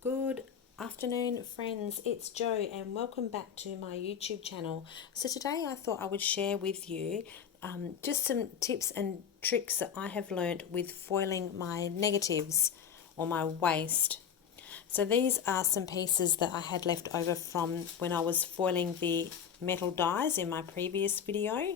Good afternoon, friends. It's Jo, and welcome back to my YouTube channel. So today I thought I would share with you just some tips and tricks that I have learned with foiling my negatives or my waste. So these are some pieces that I had left over from when I was foiling the metal dies in my previous video.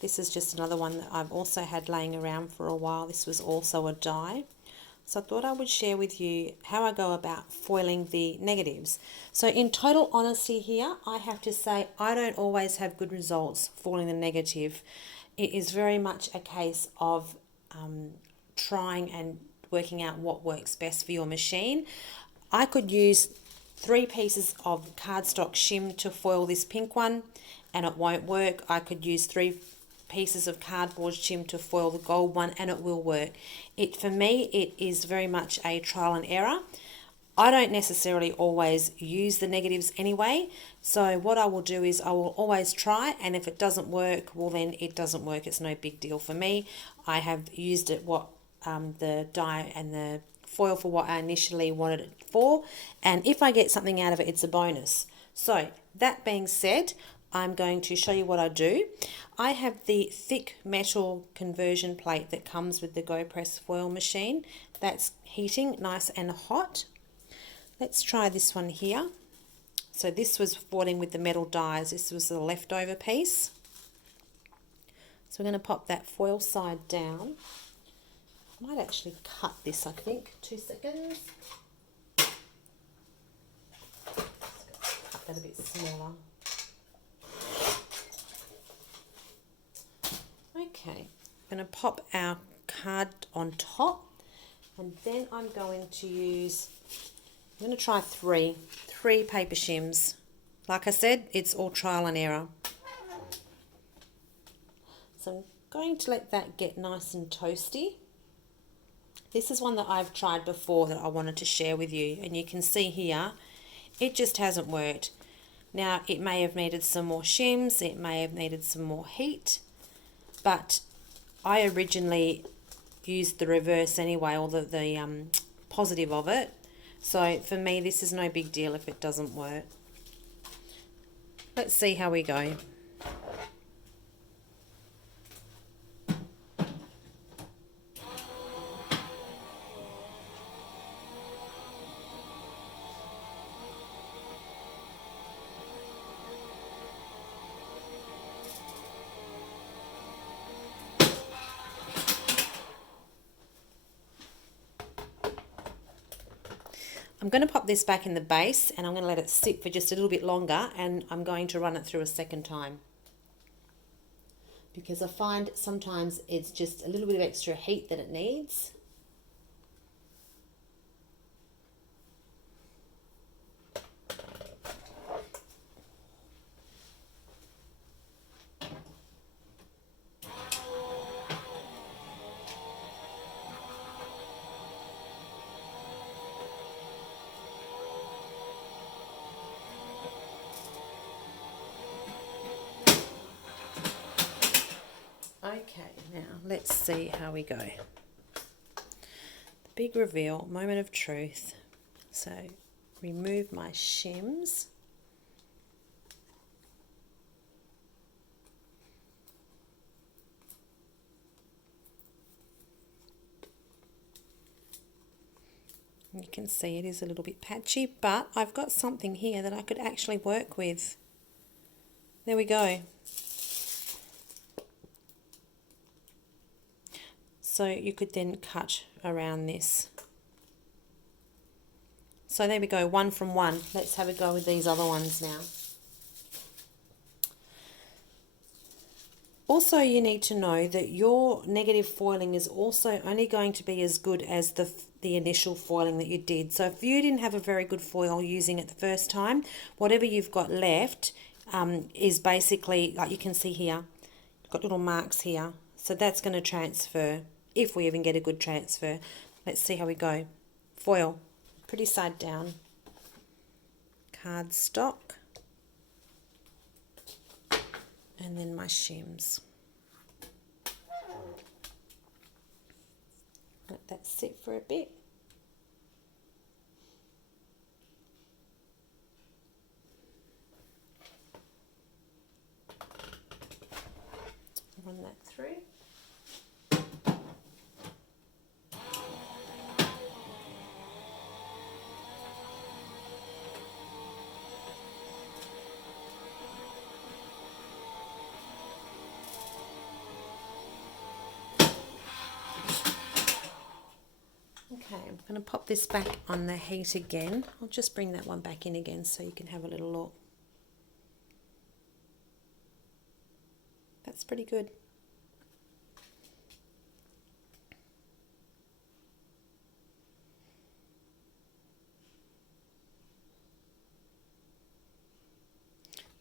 This is just another one that I've also had laying around for a while. This was also a die. So I thought I would share with you how I go about foiling the negatives. So in total honesty here, I have to say I don't always have good results foiling the negative. It is very much a case of trying and working out what works best for your machine. I could use 3 pieces of cardstock shim to foil this pink one and it won't work. I could use 3 pieces of cardboard shim to foil the gold one and it will work. For me, it is very much a trial and error. I don't necessarily always use the negatives anyway, so what I will do is I will always try, and if it doesn't work, well then it doesn't work. It's no big deal for me. I have used it the die and the foil for what I initially wanted it for, and if I get something out of it, it's a bonus. So that being said, I'm going to show you what I do. I have the thick metal conversion plate that comes with the GoPress foil machine. That's heating nice and hot. Let's try this one here. So this was foiling with the metal dies. This was the leftover piece. So we're going to pop that foil side down. I might actually cut this, I think. 2 seconds. Cut that a bit smaller. Okay, I'm going to pop our card on top, and then I'm going to try three paper shims. Like I said, it's all trial and error. So I'm going to let that get nice and toasty. This is one that I've tried before that I wanted to share with you, and you can see here, it just hasn't worked. Now, it may have needed some more shims, it may have needed some more heat, but I originally used the reverse anyway, or the positive of it. So for me, this is no big deal if it doesn't work. Let's see how we go. I'm going to pop this back in the base and I'm going to let it sit for just a little bit longer, and I'm going to run it through a second time. Because I find sometimes it's just a little bit of extra heat that it needs. Okay, now let's see how we go. The big reveal, moment of truth. So remove my shims. You can see it is a little bit patchy, but I've got something here that I could actually work with. There we go. So you could then cut around this. So there we go, 1 from 1. Let's have a go with these other ones now. Also, you need to know that your negative foiling is also only going to be as good as the initial foiling that you did. So if you didn't have a very good foil using it the first time, whatever you've got left is basically, like you can see here, got little marks here. So that's going to transfer, if we even get a good transfer. Let's see how we go. Foil, pretty side down. Cardstock. And then my shims. Let that sit for a bit. through. Okay, I'm going to pop this back on the heat again. I'll just bring that one back in again so you can have a little look. That's pretty good.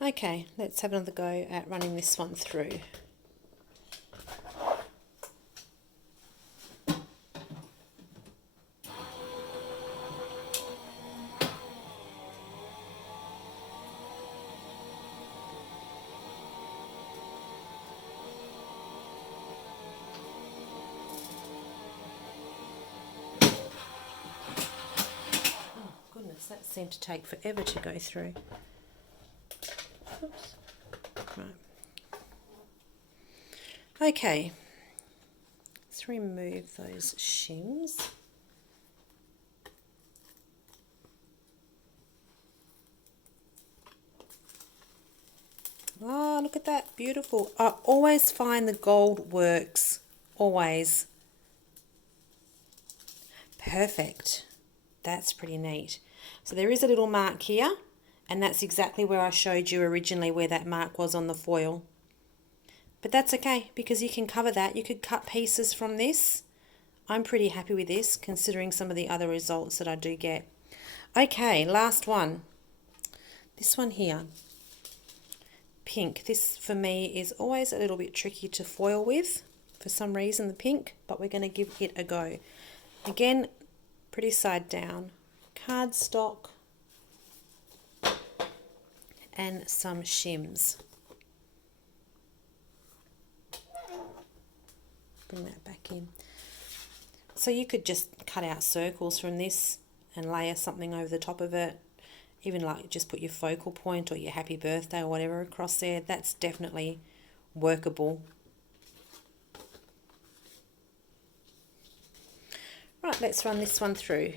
Okay, let's have another go at running this one through. Goodness, that seemed to take forever to go through. Oops. Right. Okay, let's remove those shims. Oh, look at that, beautiful. I always find the gold works, always. Perfect. That's pretty neat. So there is a little mark here, and that's exactly where I showed you originally where that mark was on the foil. But that's okay, because you can cover that. You could cut pieces from this. I'm pretty happy with this, considering some of the other results that I do get. Okay, last one. This one here. Pink. This, for me, is always a little bit tricky to foil with, for some reason, the pink, but we're going to give it a go. Again, pretty side down. Cardstock and some shims. Bring that back in. So you could just cut out circles from this and layer something over the top of it. Even like just put your focal point or your happy birthday or whatever across there. That's definitely workable. Right, let's run this one through.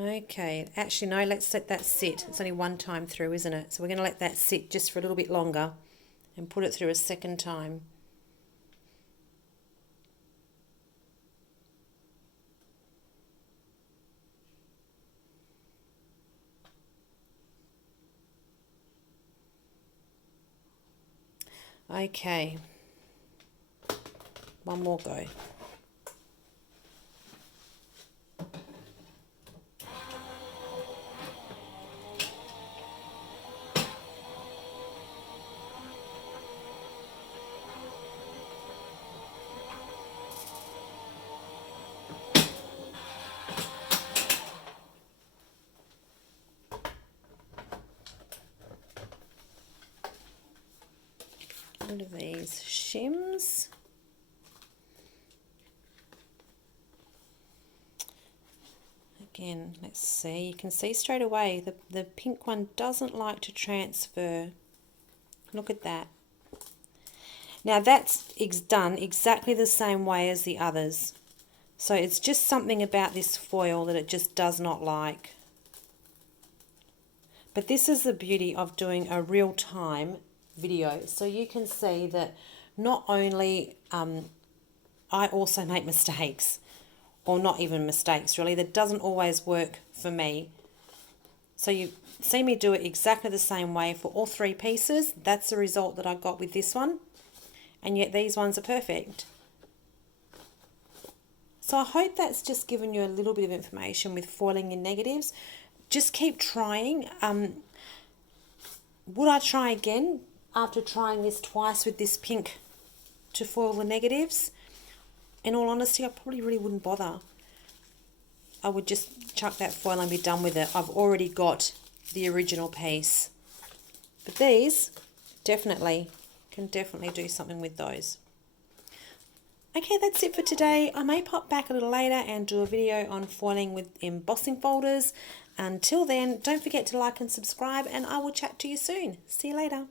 Okay, actually no, let's let that sit. It's only one time through, isn't it? So we're going to let that sit just for a little bit longer and put it through a second time. Okay, one more go. Rid of these shims. Again, let's see, you can see straight away the pink one doesn't like to transfer. Look at that. Now that's done exactly the same way as the others. So it's just something about this foil that it just does not like. But this is the beauty of doing a real-time video. So you can see that not only I also make mistakes, or not even mistakes really, that doesn't always work for me. So you see me do it exactly the same way for all three pieces. That's the result that I got with this one, and yet these ones are perfect. So I hope that's just given you a little bit of information with foiling your negatives. Just keep trying. Would I try again after trying this twice with this pink to foil the negatives? in all honesty, I probably really wouldn't bother. I would just chuck that foil and be done with it. I've already got the original piece. But these can definitely do something with those. Okay, that's it for today. I may pop back a little later and do a video on foiling with embossing folders. Until then, don't forget to like and subscribe, and I will chat to you soon. See you later.